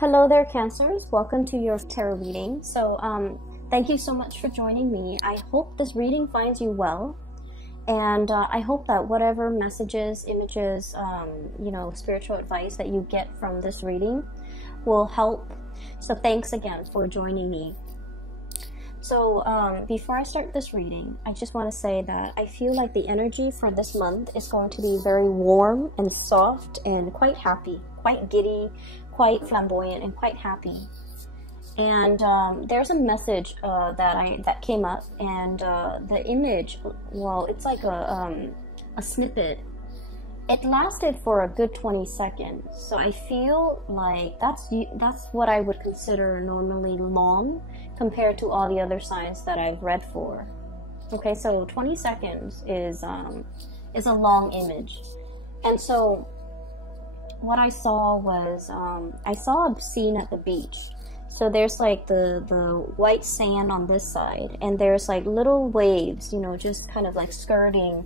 Hello there, Cancers. Welcome to your tarot reading. Thank you so much for joining me. I hope this reading finds you well, and I hope that whatever messages, images, spiritual advice that you get from this reading will help. So thanks again for joining me. So before I start this reading, I just want to say that I feel like the energy for this month is going to be very warm and soft and quite happy, quite giddy, quite flamboyant, and quite happy. And there's a message that came up, and the image, well, it's like a snippet. It lasted for a good 20 seconds, so I feel like that's what I would consider normally long compared to all the other signs that I've read for. Okay, so 20 seconds is a long image. And so what I saw was I saw a scene at the beach. So there's like the white sand on this side, and there's like little waves, just kind of like skirting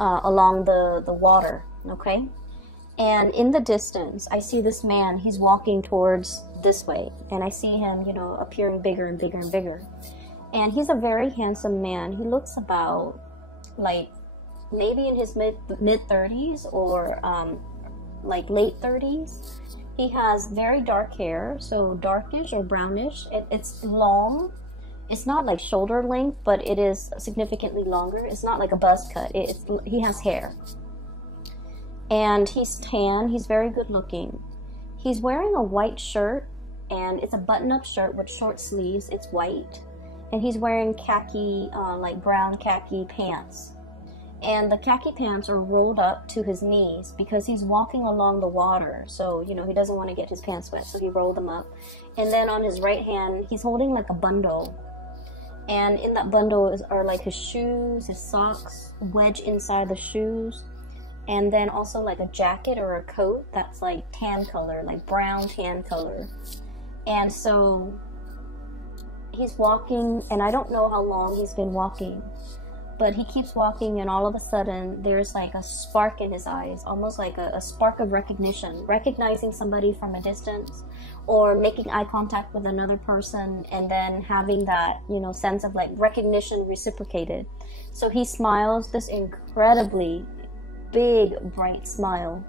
along the water. Okay, and in the distance I see this man. He's walking towards this way, and I see him appearing bigger and bigger and bigger, and he's a very handsome man. He looks about like maybe in his mid 30s or like late 30s. He has very dark hair, so darkish or brownish. It's long. It's not like shoulder length, but it is significantly longer. It's not like a buzz cut. He has hair. And he's tan. He's very good looking. He's wearing a white shirt, and it's a button-up shirt with short sleeves. It's white. And he's wearing khaki, like brown khaki pants. And the khaki pants are rolled up to his knees because he's walking along the water. So, he doesn't want to get his pants wet, so he rolled them up. And then on his right hand, he's holding like a bundle. And in that bundle are like his shoes, his socks, wedged inside the shoes. And then also like a jacket or a coat that's like tan color, like brown tan color. And so he's walking, and I don't know how long he's been walking, but he keeps walking, and all of a sudden there's like a spark in his eyes, almost like a spark of recognition, recognizing somebody from a distance, or making eye contact with another person, and then having that, sense of like recognition reciprocated. So he smiles this incredibly big, bright smile.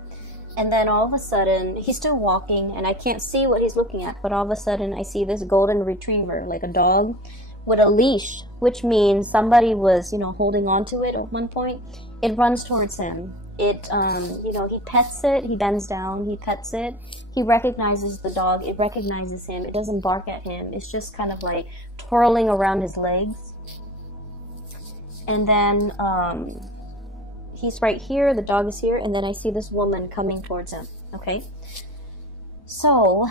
And then all of a sudden, he's still walking, and I can't see what he's looking at, but all of a sudden I see this golden retriever, like a dog, with a leash, which means somebody was, holding on to it at one point. It runs towards him. It, he pets it, he bends down, he pets it. He recognizes the dog, it recognizes him. It doesn't bark at him. It's just kind of like twirling around his legs. And then, he's right here, the dog is here, and then I see this woman coming towards him, okay? So,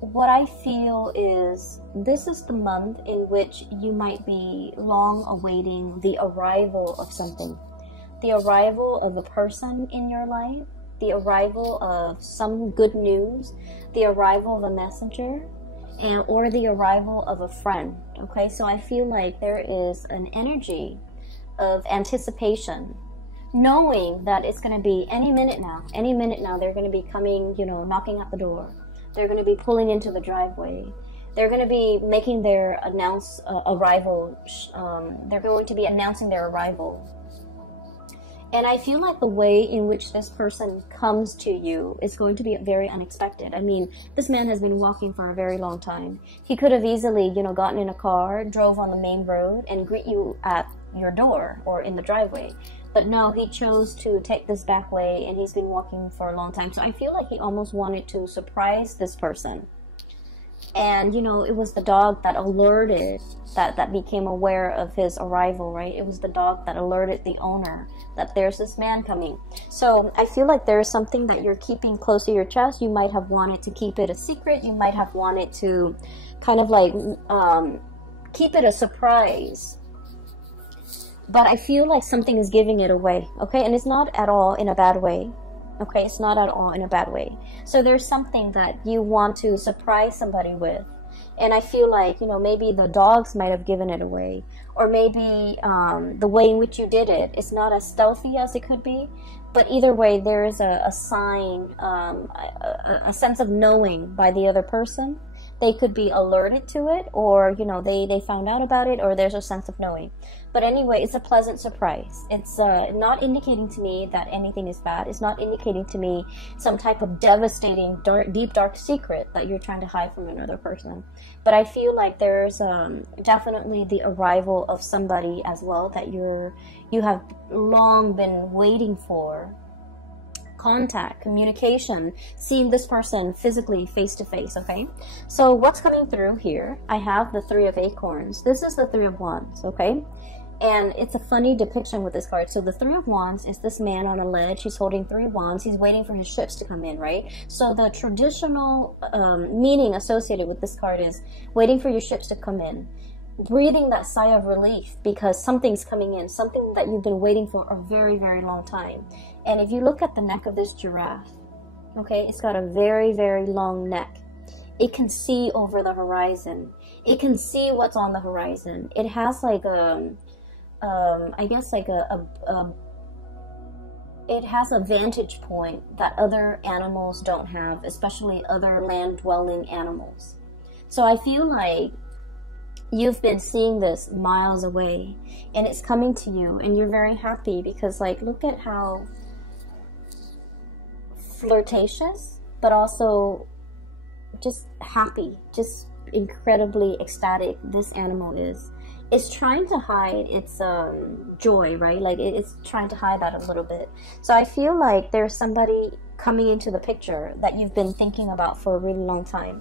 what I feel is this is the month in which you might be long awaiting the arrival of something. The arrival of a person in your life, the arrival of some good news, the arrival of a messenger, or the arrival of a friend, okay? So I feel like there is an energy of anticipation, knowing that it's going to be any minute now they're going to be coming, knocking at the door. They're going to be pulling into the driveway. They're going to be making their arrival. They're going to be announcing their arrival. And I feel like the way in which this person comes to you is going to be very unexpected. I mean, this man has been walking for a very long time. He could have easily, gotten in a car, drove on the main road, and greet you at your door or in the driveway. But no, he chose to take this back way, and he's been walking for a long time. So I feel like he almost wanted to surprise this person. And, it was the dog that alerted, that became aware of his arrival, right? It was the dog that alerted the owner that there's this man coming. So I feel like there's something that you're keeping close to your chest. You might have wanted to keep it a secret. You might have wanted to kind of like keep it a surprise. But I feel like something is giving it away, okay? And it's not at all in a bad way, okay? It's not at all in a bad way. So there's something that you want to surprise somebody with. And I feel like, maybe the dogs might have given it away. Or maybe the way in which you did it is not as stealthy as it could be. But either way, there is a sign, a sense of knowing by the other person. They could be alerted to it, or, you know, they found out about it, or there's a sense of knowing. But anyway, it's a pleasant surprise. It's not indicating to me that anything is bad. It's not indicating to me some type of devastating, deep, dark secret that you're trying to hide from another person. But I feel like there's definitely the arrival of somebody as well that you have long been waiting for. Contact, communication, seeing this person physically face to face, okay? So what's coming through here? I have the Three of Acorns. This is the Three of Wands, okay? And it's a funny depiction with this card. So the Three of Wands is this man on a ledge. He's holding 3 wands. He's waiting for his ships to come in, right? So the traditional meaning associated with this card is waiting for your ships to come in. Breathing that sigh of relief because something's coming in, something that you've been waiting for a very, very long time. And if you look at the neck of this giraffe, okay, it's got a very, very long neck. It can see over the horizon. It can see what's on the horizon. It has like I guess like it has a vantage point that other animals don't have, especially other land-dwelling animals. So I feel like you've been seeing this miles away, and it's coming to you, and you're very happy because, like, look at how flirtatious, but also just happy, just incredibly ecstatic this animal is. It's trying to hide its joy, right? Like, it's trying to hide that a little bit. So I feel like there's somebody coming into the picture that you've been thinking about for a really long time.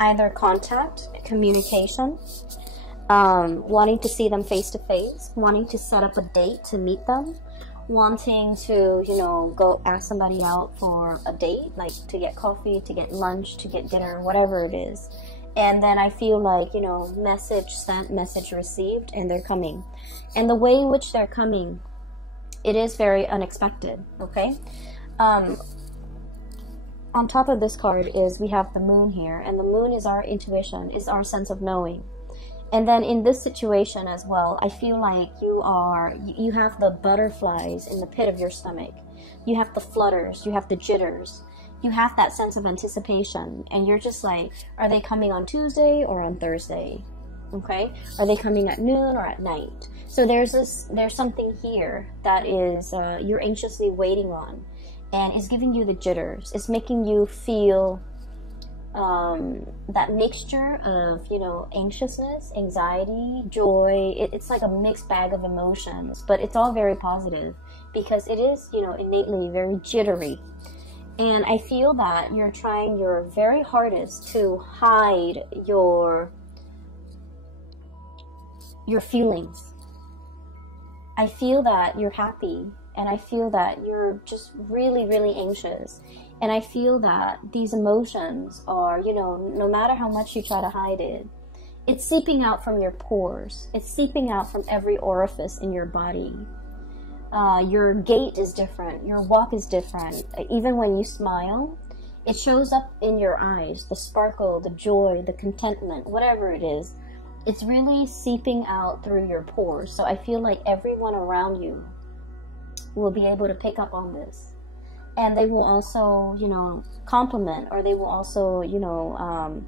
Either contact, communication, wanting to see them face to face, wanting to set up a date to meet them, wanting to, you know, go ask somebody out for a date, like to get coffee, to get lunch, to get dinner, whatever it is. And then I feel like, you know, message sent, message received, and they're coming. And the way in which they're coming, it is very unexpected, okay? On top of this card is we have the moon here, and the moon is our intuition, is our sense of knowing. And then in this situation as well, I feel like you have the butterflies in the pit of your stomach. You have the flutters, you have the jitters, you have that sense of anticipation, and you're just like, are they coming on Tuesday or on Thursday? Okay? Are they coming at noon or at night? So there's something here that is you're anxiously waiting on, and it's giving you the jitters. It's making you feel that mixture of, you know, anxiousness, anxiety, joy. It's like a mixed bag of emotions, but it's all very positive because it is, you know, innately very jittery. And I feel that you're trying your very hardest to hide your feelings. I feel that you're happy, and I feel that you're just really, really anxious. And I feel that these emotions are, you know, no matter how much you try to hide it, it's seeping out from your pores. It's seeping out from every orifice in your body. Your gait is different. Your walk is different. Even when you smile, it shows up in your eyes. The sparkle, the joy, the contentment, whatever it is, it's really seeping out through your pores. So I feel like everyone around you will be able to pick up on this. And they will also, you know, compliment, or they will also, you know,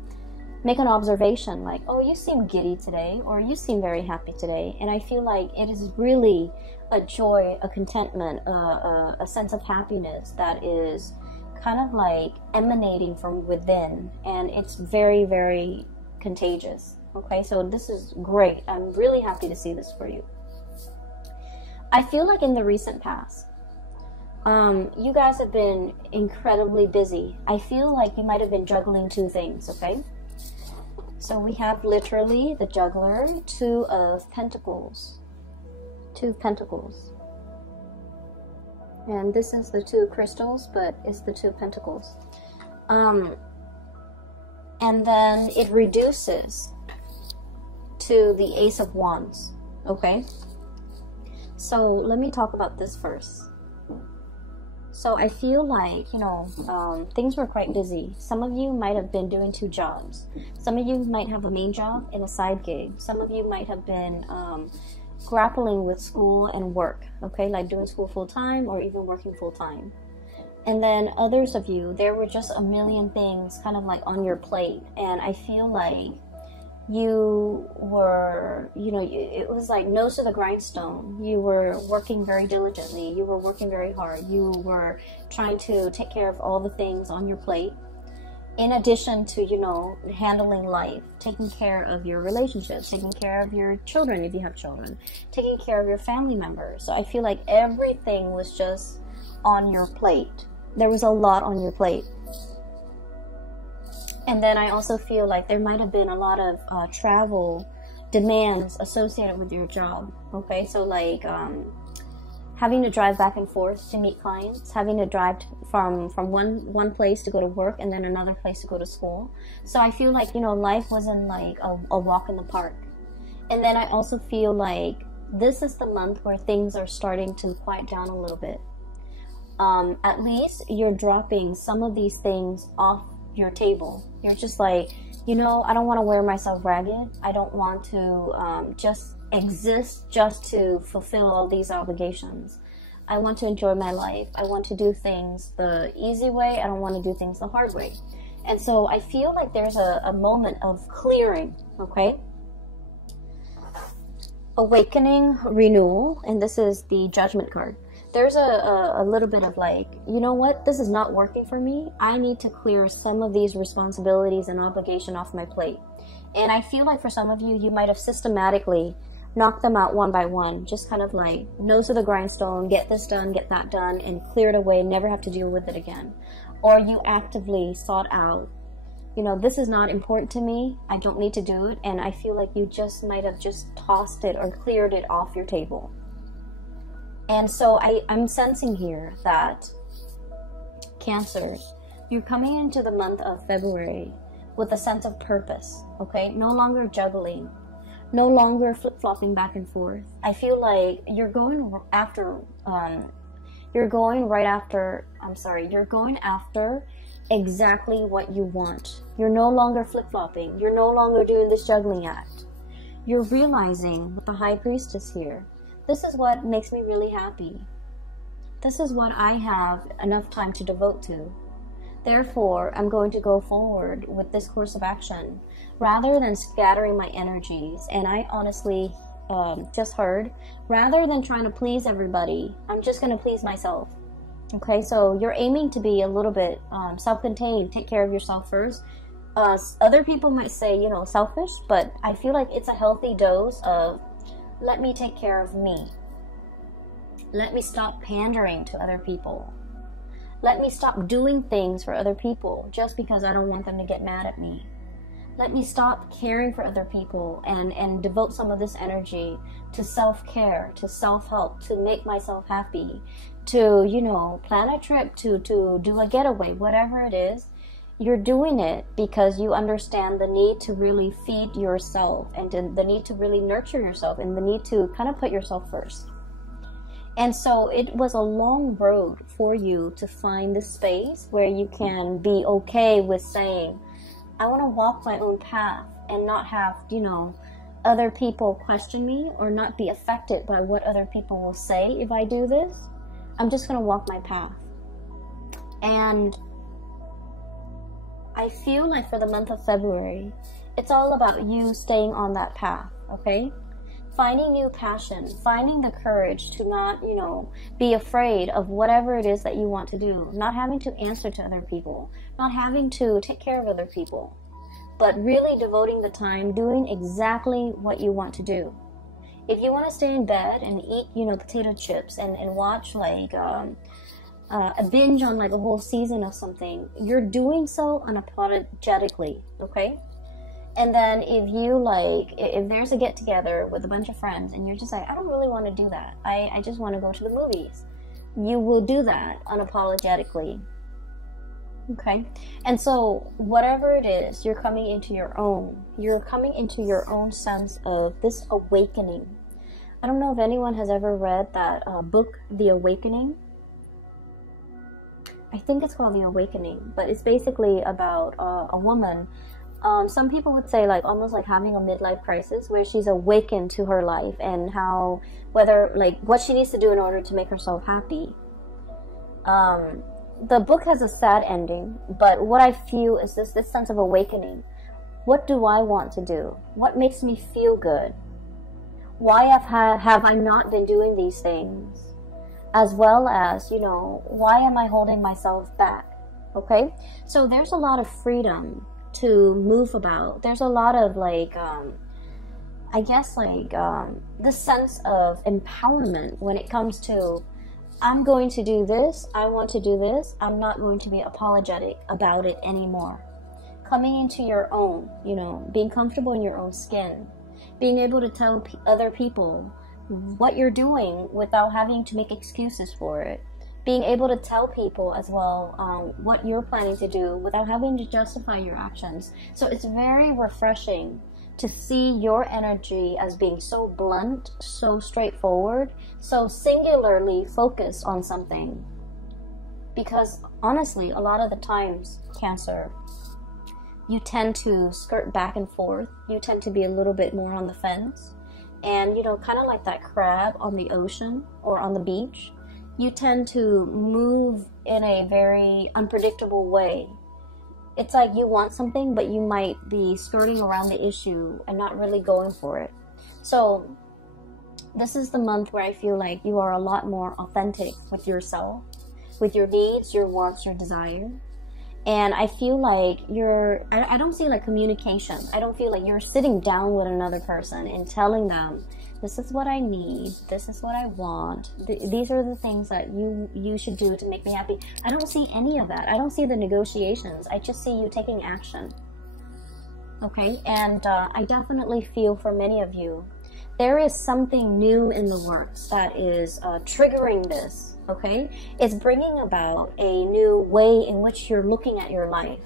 make an observation like, oh, you seem giddy today, or you seem very happy today. And I feel like it is really a joy, a contentment, a sense of happiness that is kind of like emanating from within. And it's very, very contagious. Okay, so this is great. I'm really happy to see this for you. I feel like in the recent past, you guys have been incredibly busy. I feel like you might have been juggling 2 things, okay? So we have literally the juggler, 2 of Pentacles. 2 of Pentacles. And this is the 2 crystals, but it's the 2 Pentacles. And then it reduces to the Ace of Wands, okay? So let me talk about this first. So I feel like, you know, things were quite busy. Some of you might have been doing 2 jobs. Some of you might have a main job and a side gig. Some of you might have been grappling with school and work, okay, like doing school full-time or even working full-time. And then others of you, there were just a million things kind of like on your plate, and I feel like you were, you know, it was like nose to the grindstone. You were working very diligently. You were working very hard. You were trying to take care of all the things on your plate, in addition to, you know, handling life, taking care of your relationships, taking care of your children if you have children, taking care of your family members. So I feel like everything was just on your plate. There was a lot on your plate. And then I also feel like there might have been a lot of travel demands associated with your job. Okay, so like having to drive back and forth to meet clients, having to drive from one place to go to work and then another place to go to school. So I feel like, you know, life wasn't like a walk in the park. And then I also feel like this is the month where things are starting to quiet down a little bit. At least you're dropping some of these things off your table. You're just like, you know, I don't want to wear myself ragged. I don't want to just exist just to fulfill all these obligations. I want to enjoy my life. I want to do things the easy way. I don't want to do things the hard way. And so I feel like there's a moment of clearing, okay? Awakening, renewal, and this is the Judgment card. There's a little bit of like, you know what, this is not working for me. I need to clear some of these responsibilities and obligation off my plate. And I feel like for some of you, you might have systematically knocked them out one by one, just kind of like nose to the grindstone, get this done, get that done, and clear it away, never have to deal with it again. Or you actively sought out, you know, this is not important to me, I don't need to do it, and I feel like you just might have just tossed it or cleared it off your table. And so I'm sensing here that Cancers, you're coming into the month of February with a sense of purpose, okay? No longer juggling, no longer flip-flopping back and forth. I feel like you're going after exactly what you want. You're no longer flip-flopping. You're no longer doing this juggling act. You're realizing with the High Priestess here, this is what makes me really happy. This is what I have enough time to devote to. Therefore, I'm going to go forward with this course of action rather than scattering my energies. And I honestly just heard, rather than trying to please everybody, I'm just going to please myself. Okay, so you're aiming to be a little bit self-contained, take care of yourself first. Other people might say, you know, selfish, but I feel like it's a healthy dose of let me take care of me. Let me stop pandering to other people. Let me stop doing things for other people just because I don't want them to get mad at me. Let me stop caring for other people and devote some of this energy to self-care, to self-help, to make myself happy, to, you know, plan a trip, to do a getaway, whatever it is. You're doing it because you understand the need to really feed yourself and the need to really nurture yourself and the need to kind of put yourself first. And so it was a long road for you to find this space where you can be okay with saying, I want to walk my own path and not have, you know, other people question me or not be affected by what other people will say if I do this. I'm just going to walk my path. And I feel like for the month of February, it's all about you staying on that path, okay? Finding new passion, finding the courage to not, you know, be afraid of whatever it is that you want to do, not having to answer to other people, not having to take care of other people, but really devoting the time doing exactly what you want to do. If you want to stay in bed and eat, you know, potato chips and watch like a binge on like a whole season of something, you're doing so unapologetically, okay? And then if you like, if there's a get together with a bunch of friends and you're just like, I don't really want to do that, I just want to go to the movies, you will do that unapologetically, okay? And so whatever it is, you're coming into your own sense of this awakening. I don't know if anyone has ever read that book, The Awakening. I think it's called The Awakening, but it's basically about a woman Some people would say like almost like having a midlife crisis, where she's awakened to her life and how, whether like what she needs to do in order to make herself happy. The book has a sad ending, but what I feel is this sense of awakening. What do I want to do? What makes me feel good? Why have I not been doing these things? As well as, you know, why am I holding myself back? Okay, so there's a lot of freedom to move about. There's a lot of like, I guess like this sense of empowerment when it comes to, I'm going to do this, I want to do this, I'm not going to be apologetic about it anymore. Coming into your own, you know, being comfortable in your own skin, being able to tell other people what you're doing without having to make excuses for it. Being able to tell people as well what you're planning to do without having to justify your actions. So it's very refreshing to see your energy as being so blunt, so straightforward, so singularly focused on something. Because honestly, a lot of the times, Cancer, you tend to skirt back and forth. You tend to be a little bit more on the fence. And, you know, kind of like that crab on the ocean or on the beach. You tend to move in a very unpredictable way. It's like you want something, but you might be skirting around the issue and not really going for it. So this is the month where I feel like you are a lot more authentic with yourself, with your needs, your wants, your desires. And I feel like I don't see like communication. I don't feel like you're sitting down with another person and telling them, this is what I need, this is what I want, these are the things that you should do to make me happy. I don't see any of that. I don't see the negotiations. I just see you taking action. Okay, and I definitely feel for many of you, there is something new in the works that is triggering this, okay? It's bringing about a new way in which you're looking at your life.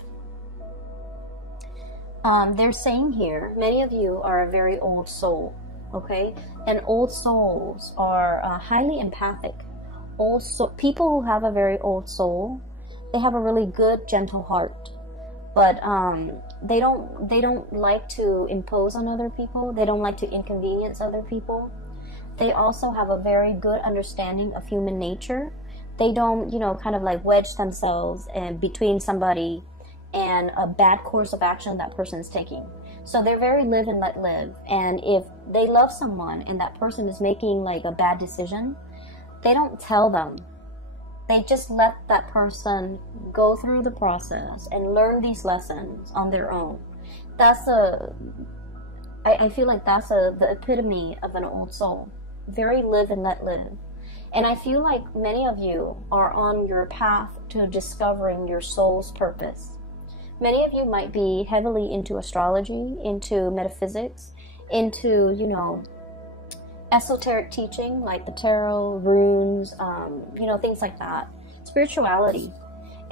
They're saying here, many of you are a very old soul. Okay, and old souls are highly empathic. People who have a very old soul, they have a really good, gentle heart, but they don't like to impose on other people. They don't like to inconvenience other people. They also have a very good understanding of human nature. They don't, you know, kind of like wedge themselves in between somebody and a bad course of action that person is taking. So they're very live and let live. And if they love someone and that person is making like a bad decision, they don't tell them. They just let that person go through the process and learn these lessons on their own. I feel like that's the epitome of an old soul. Very live and let live. And I feel like many of you are on your path to discovering your soul's purpose. Many of you might be heavily into astrology, into metaphysics, into, you know, esoteric teaching like the tarot, runes, you know, things like that. Spirituality.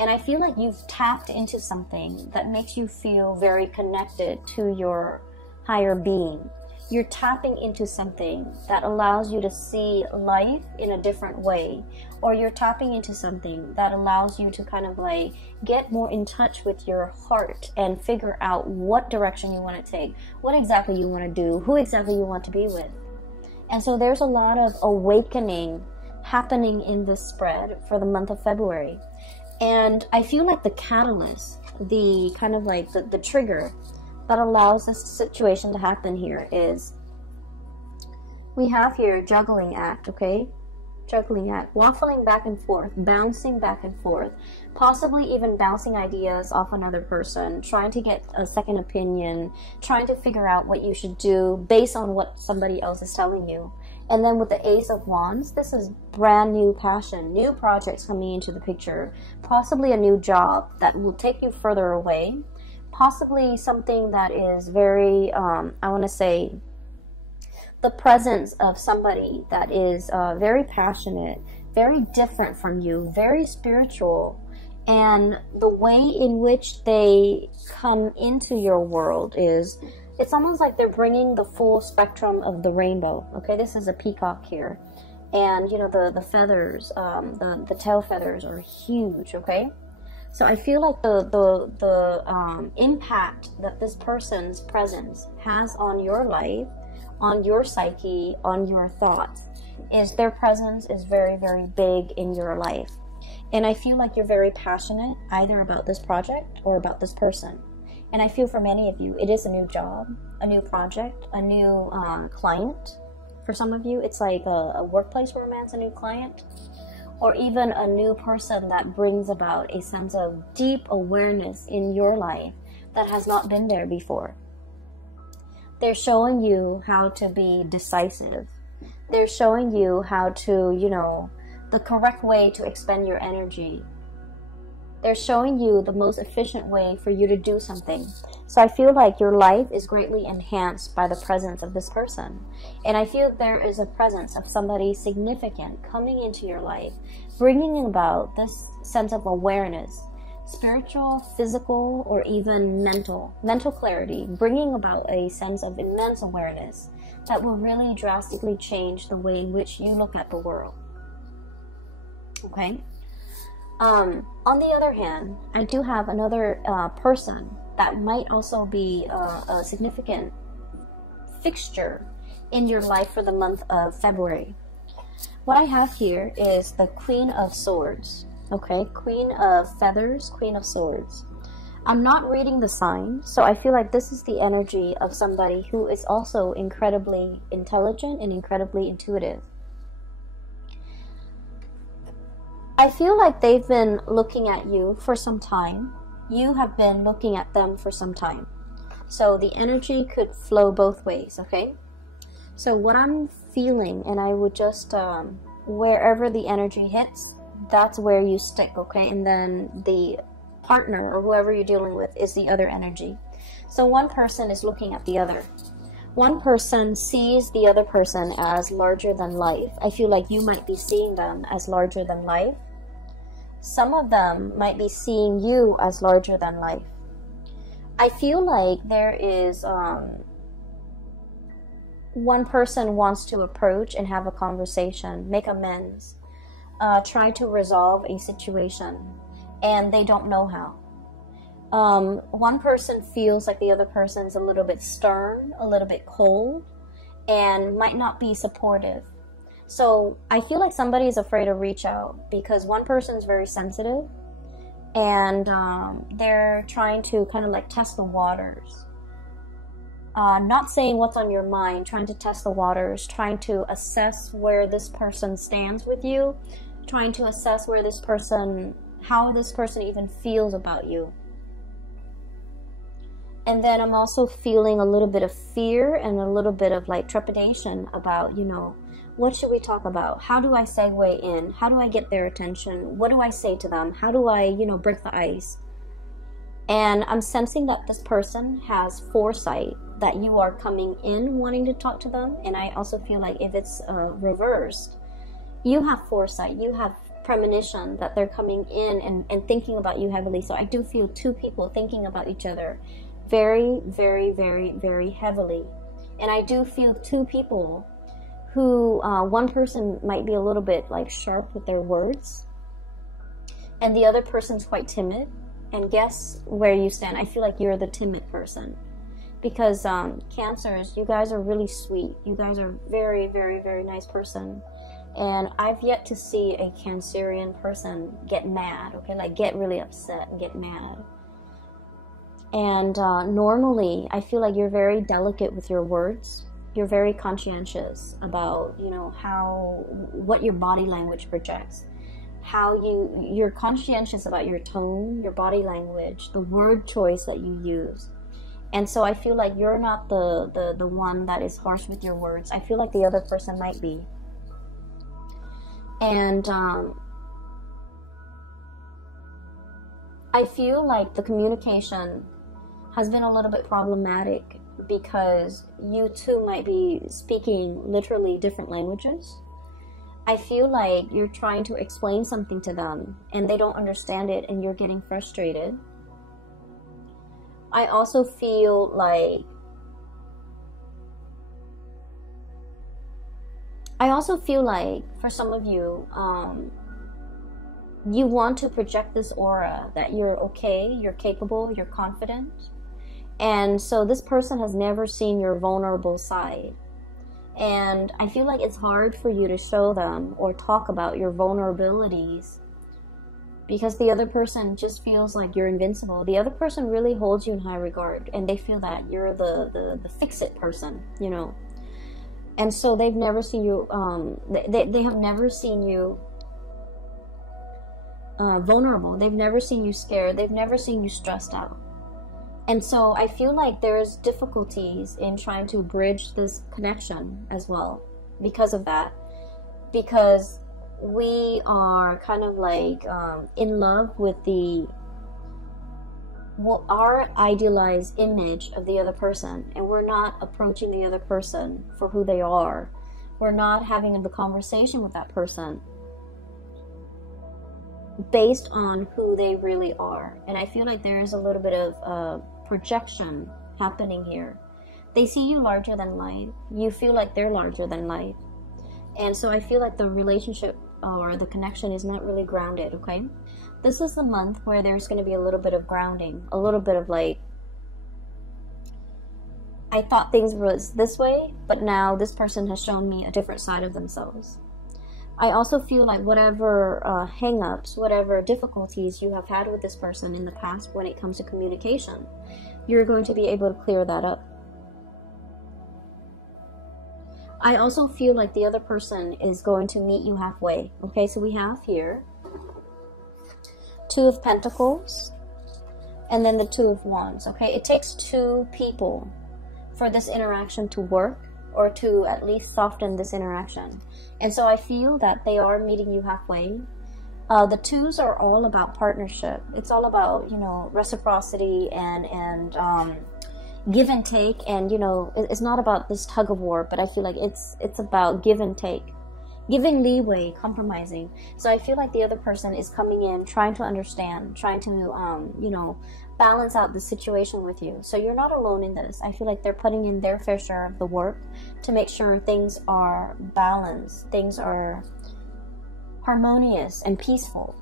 And I feel like you've tapped into something that makes you feel very connected to your higher being. You're tapping into something that allows you to see life in a different way, or you're tapping into something that allows you to kind of like get more in touch with your heart and figure out what direction you want to take, what exactly you want to do, who exactly you want to be with. And so there's a lot of awakening happening in this spread for the month of February. And I feel like the catalyst, the kind of like the trigger that allows this situation to happen here is, we have here juggling act, okay? Juggling act, waffling back and forth, bouncing back and forth, possibly even bouncing ideas off another person, trying to get a second opinion, trying to figure out what you should do based on what somebody else is telling you. And then with the Ace of Wands, this is brand new passion, new projects coming into the picture, possibly a new job that will take you further away. Possibly something that is very, I want to say, the presence of somebody that is very passionate, very different from you, very spiritual. And the way in which they come into your world is, it's almost like they're bringing the full spectrum of the rainbow. Okay, this is a peacock here. And, you know, the feathers, the tail feathers are huge, okay? So I feel like the impact that this person's presence has on your life, on your psyche, on your thoughts, is their presence is very, very big in your life. And I feel like you're very passionate either about this project or about this person. And I feel for many of you, it is a new job, a new project, a new client. For some of you, it's like a workplace romance, a new client, or even a new person that brings about a sense of deep awareness in your life that has not been there before. They're showing you how to be decisive. They're showing you how to, you know, the correct way to expend your energy. They're showing you the most efficient way for you to do something. So I feel like your life is greatly enhanced by the presence of this person. And I feel there is a presence of somebody significant coming into your life, bringing about this sense of awareness, spiritual, physical, or even mental clarity, bringing about a sense of immense awareness that will really drastically change the way in which you look at the world. Okay? On the other hand, I do have another person that might also be a significant fixture in your life for the month of February. What I have here is the Queen of Swords. Okay, Queen of Feathers, Queen of Swords. I'm not reading the sign, so I feel like this is the energy of somebody who is also incredibly intelligent and incredibly intuitive. I feel like they've been looking at you for some time. You have been looking at them for some time. So the energy could flow both ways, okay? So what I'm feeling, and I would just, wherever the energy hits, that's where you stick, okay? And then the partner or whoever you're dealing with is the other energy. So one person is looking at the other. One person sees the other person as larger than life. I feel like you might be seeing them as larger than life. Some of them might be seeing you as larger than life. I feel like there is one person wants to approach and have a conversation, make amends, try to resolve a situation, and they don't know how. One person feels like the other person's a little bit stern, a little bit cold, and might not be supportive. So I feel like somebody is afraid to reach out because one person is very sensitive and they're trying to kind of like test the waters. Not saying what's on your mind, trying to test the waters, trying to assess where this person stands with you, trying to assess where this person, how this person even feels about you. And then I'm also feeling a little bit of fear and a little bit of like trepidation about, you know, what should we talk about? How do I segue in? How do I get their attention? What do I say to them? How do I, you know, break the ice? And I'm sensing that this person has foresight that you are coming in wanting to talk to them. And I also feel like if it's reversed, you have foresight, you have premonition that they're coming in and thinking about you heavily. So I do feel two people thinking about each other very, very, very, very heavily. And I do feel two people who, one person might be a little bit like sharp with their words, and the other person's quite timid. And guess where you stand? I feel like you're the timid person. Because Cancers, you guys are really sweet. You guys are very, very, very nice person. And I've yet to see a Cancerian person get mad, okay? Like get really upset and get mad. And normally, I feel like you're very delicate with your words. You're very conscientious about, you know, what your body language projects. You're conscientious about your tone, your body language, the word choice that you use. And so I feel like you're not the one that is harsh with your words. I feel like the other person might be. And I feel like the communication has been a little bit problematic because you two might be speaking literally different languages. I feel like you're trying to explain something to them and they don't understand it and you're getting frustrated. I also feel like for some of you, you want to project this aura that you're okay, you're capable, you're confident. And so this person has never seen your vulnerable side. And I feel like it's hard for you to show them or talk about your vulnerabilities because the other person just feels like you're invincible. The other person really holds you in high regard, and they feel that you're the fix-it person, you know. And so they've never seen you, they have never seen you vulnerable. They've never seen you scared. They've never seen you stressed out. And so I feel like there's difficulties in trying to bridge this connection as well because of that. Because we are kind of like in love with our idealized image of the other person, and we're not approaching the other person for who they are. We're not having the conversation with that person based on who they really are. And I feel like there is a little bit of projection happening here. They see you larger than life. You feel like they're larger than life. And so I feel like the relationship or the connection is not really grounded, okay? This is the month where there's going to be a little bit of grounding, a little bit of like, I thought things was this way, but now this person has shown me a different side of themselves. I also feel like whatever hang-ups, whatever difficulties you have had with this person in the past when it comes to communication, you're going to be able to clear that up. I also feel like the other person is going to meet you halfway. Okay, so we have here Two of Pentacles and then the Two of Wands. Okay, it takes two people for this interaction to work, or to at least soften this interaction. And so I feel that they are meeting you halfway. The twos are all about partnership. It's all about, you know, reciprocity and give and take. And, you know, it's not about this tug of war, but I feel like it's about give and take. Giving leeway, compromising. So I feel like the other person is coming in, trying to understand, trying to, you know, balance out the situation with you. So you're not alone in this. I feel like they're putting in their fair share of the work to make sure things are balanced, things are harmonious and peaceful.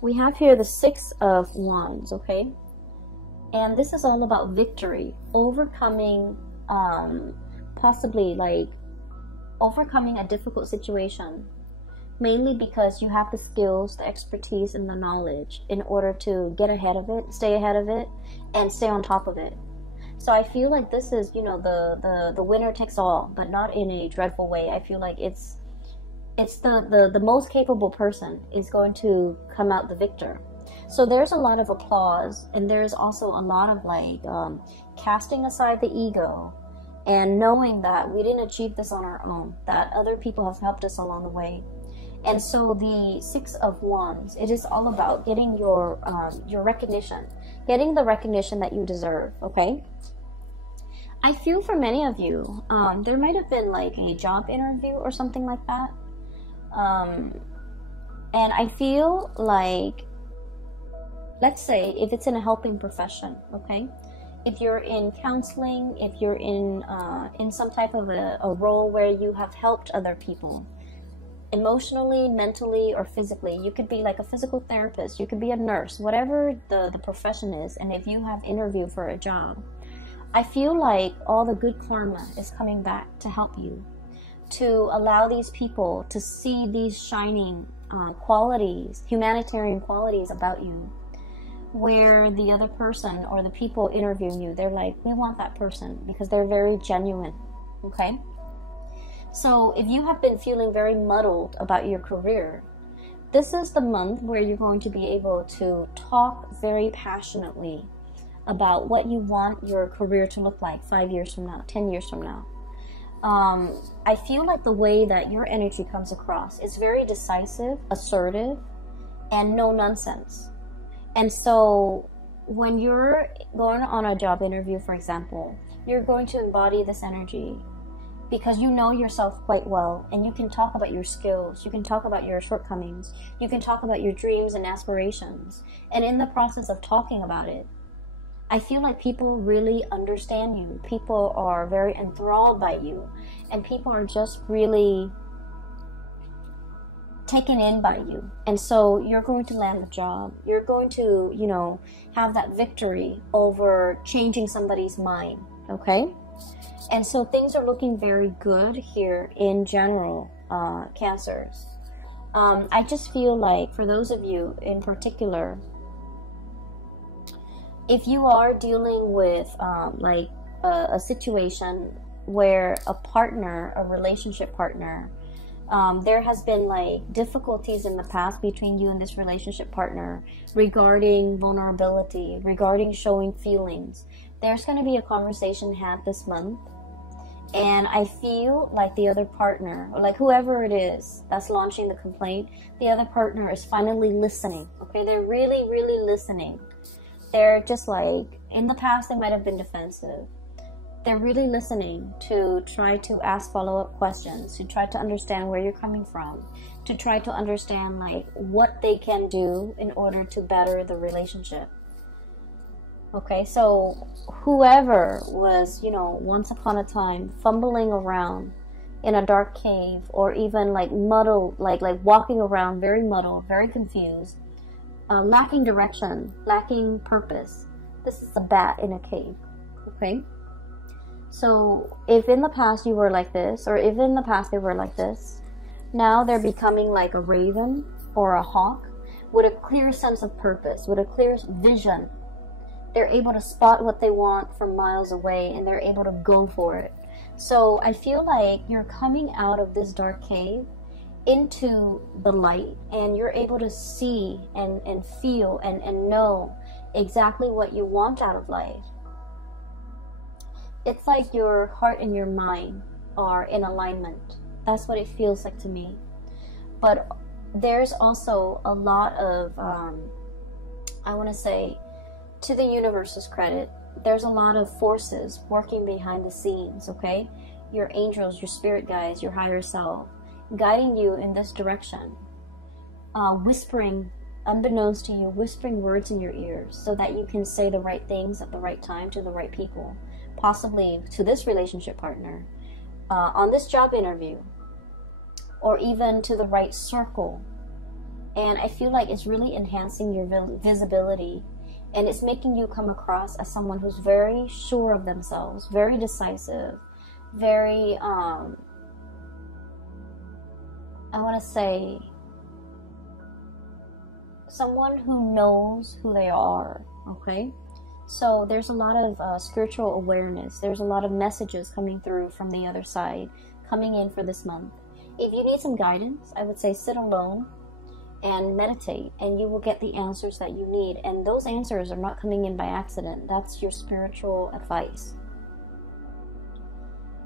We have here the Six of Wands, okay? And this is all about victory, overcoming, possibly like overcoming a difficult situation, mainly because you have the skills, the expertise, and the knowledge in order to get ahead of it, stay ahead of it, and stay on top of it. So I feel like this is, you know, the winner takes all, but not in a dreadful way. I feel like it's the most capable person is going to come out the victor. So there's a lot of applause, and there's also a lot of like casting aside the ego and knowing that we didn't achieve this on our own, that other people have helped us along the way. And so the Six of Wands, it is all about getting your recognition, getting the recognition that you deserve, okay? I feel for many of you, there might have been like a job interview or something like that. And I feel like, let's say if it's in a helping profession, okay? If you're in counseling, if you're in some type of a role where you have helped other people, emotionally, mentally, or physically. You could be like a physical therapist, you could be a nurse, whatever the profession is. And if you have interviewed for a job, I feel like all the good karma is coming back to help you, to allow these people to see these shining qualities, humanitarian qualities about you, where the other person or the people interviewing you, they're like, we want that person because they're very genuine, okay? So if you have been feeling very muddled about your career, this is the month where you're going to be able to talk very passionately about what you want your career to look like 5 years from now, 10 years from now. I feel like the way that your energy comes across is very decisive, assertive, and no nonsense. And so when you're going on a job interview, for example, you're going to embody this energy because you know yourself quite well, and you can talk about your skills, you can talk about your shortcomings, you can talk about your dreams and aspirations. And in the process of talking about it, I feel like people really understand you. People are very enthralled by you, and people are just really taken in by you. And so you're going to land the job. You're going to, you know, have that victory over changing somebody's mind, okay? And so things are looking very good here in general, Cancers. I just feel like for those of you in particular, if you are dealing with like a situation where a partner, a relationship partner, there has been like difficulties in the past between you and this relationship partner regarding vulnerability, regarding showing feelings, there's going to be a conversation had this month. And I feel like the other partner, or like whoever it is that's launching the complaint, the other partner is finally listening. Okay, they're really, really listening. They're just like, in the past they might have been defensive. They're really listening to try to ask follow-up questions, to try to understand where you're coming from, to try to understand like what they can do in order to better the relationship. Okay, so whoever was, you know, once upon a time fumbling around in a dark cave, or even like muddled, like walking around very muddled, very confused, lacking direction, lacking purpose. This is a bat in a cave, okay? So if in the past you were like this, or if in the past they were like this, now they're becoming like a raven or a hawk with a clear sense of purpose, with a clear vision. They're able to spot what they want from miles away, and they're able to go for it. So I feel like you're coming out of this dark cave into the light, and you're able to see and feel and know exactly what you want out of life. It's like your heart and your mind are in alignment. That's what it feels like to me. But there's also a lot of, I want to say, to the universe's credit, there's a lot of forces working behind the scenes, okay? Your angels, your spirit guides, your higher self, guiding you in this direction. Whispering, unbeknownst to you, whispering words in your ears so that you can say the right things at the right time to the right people. Possibly to this relationship partner, on this job interview, or even to the right circle. And I feel like it's really enhancing your visibility, and it's making you come across as someone who's very sure of themselves, very decisive, very, I want to say, someone who knows who they are, okay? So there's a lot of spiritual awareness. There's a lot of messages coming through from the other side, coming in for this month. If you need some guidance, I would say sit alone and meditate, and you will get the answers that you need. And those answers are not coming in by accident. That's your spiritual advice.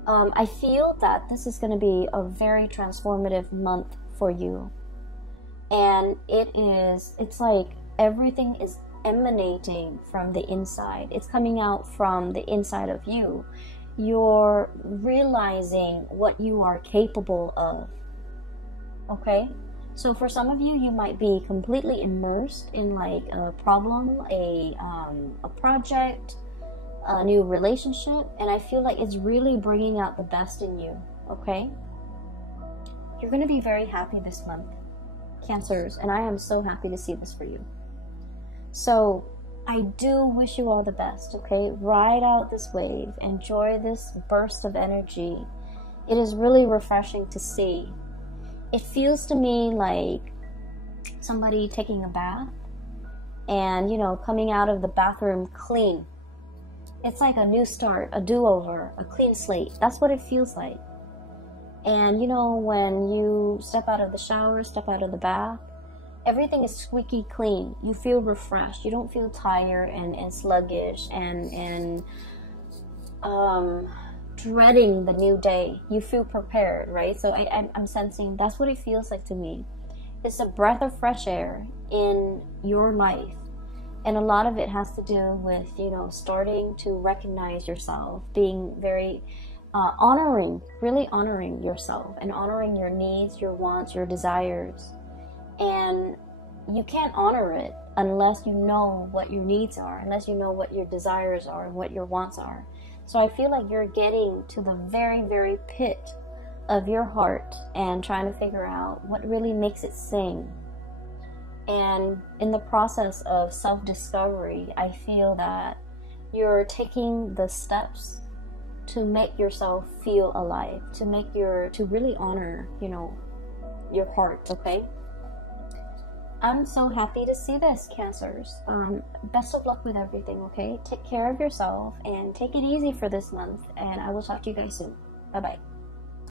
I feel that this is going to be a very transformative month for you. And it's like everything is emanating from the inside. It's coming out from the inside of you. You're realizing what you are capable of. Okay? So for some of you, you might be completely immersed in like a problem, a project, a new relationship, and I feel like it's really bringing out the best in you. Okay? You're going to be very happy this month, Cancers, and I am so happy to see this for you. So I do wish you all the best, okay? Ride out this wave. Enjoy this burst of energy. It is really refreshing to see. It feels to me like somebody taking a bath and, you know, coming out of the bathroom clean. It's like a new start, a do-over, a clean slate. That's what it feels like. And, you know, when you step out of the shower, step out of the bath, everything is squeaky clean. You feel refreshed. You don't feel tired and sluggish and dreading the new day. You feel prepared, right? So I'm sensing that's what it feels like to me. It's a breath of fresh air in your life. And a lot of it has to do with, you know, starting to recognize yourself, being very really honoring yourself and honoring your needs, your wants, your desires. And you can't honor it unless you know what your needs are, unless you know what your desires are and what your wants are. So I feel like you're getting to the very, very pit of your heart and trying to figure out what really makes it sing. And in the process of self-discovery, I feel that you're taking the steps to make yourself feel alive, to really honor, you know, your heart, okay? I'm so happy to see this, Cancers. Best of luck with everything, okay? Take care of yourself and take it easy for this month, and I will talk to you guys soon. Bye-bye.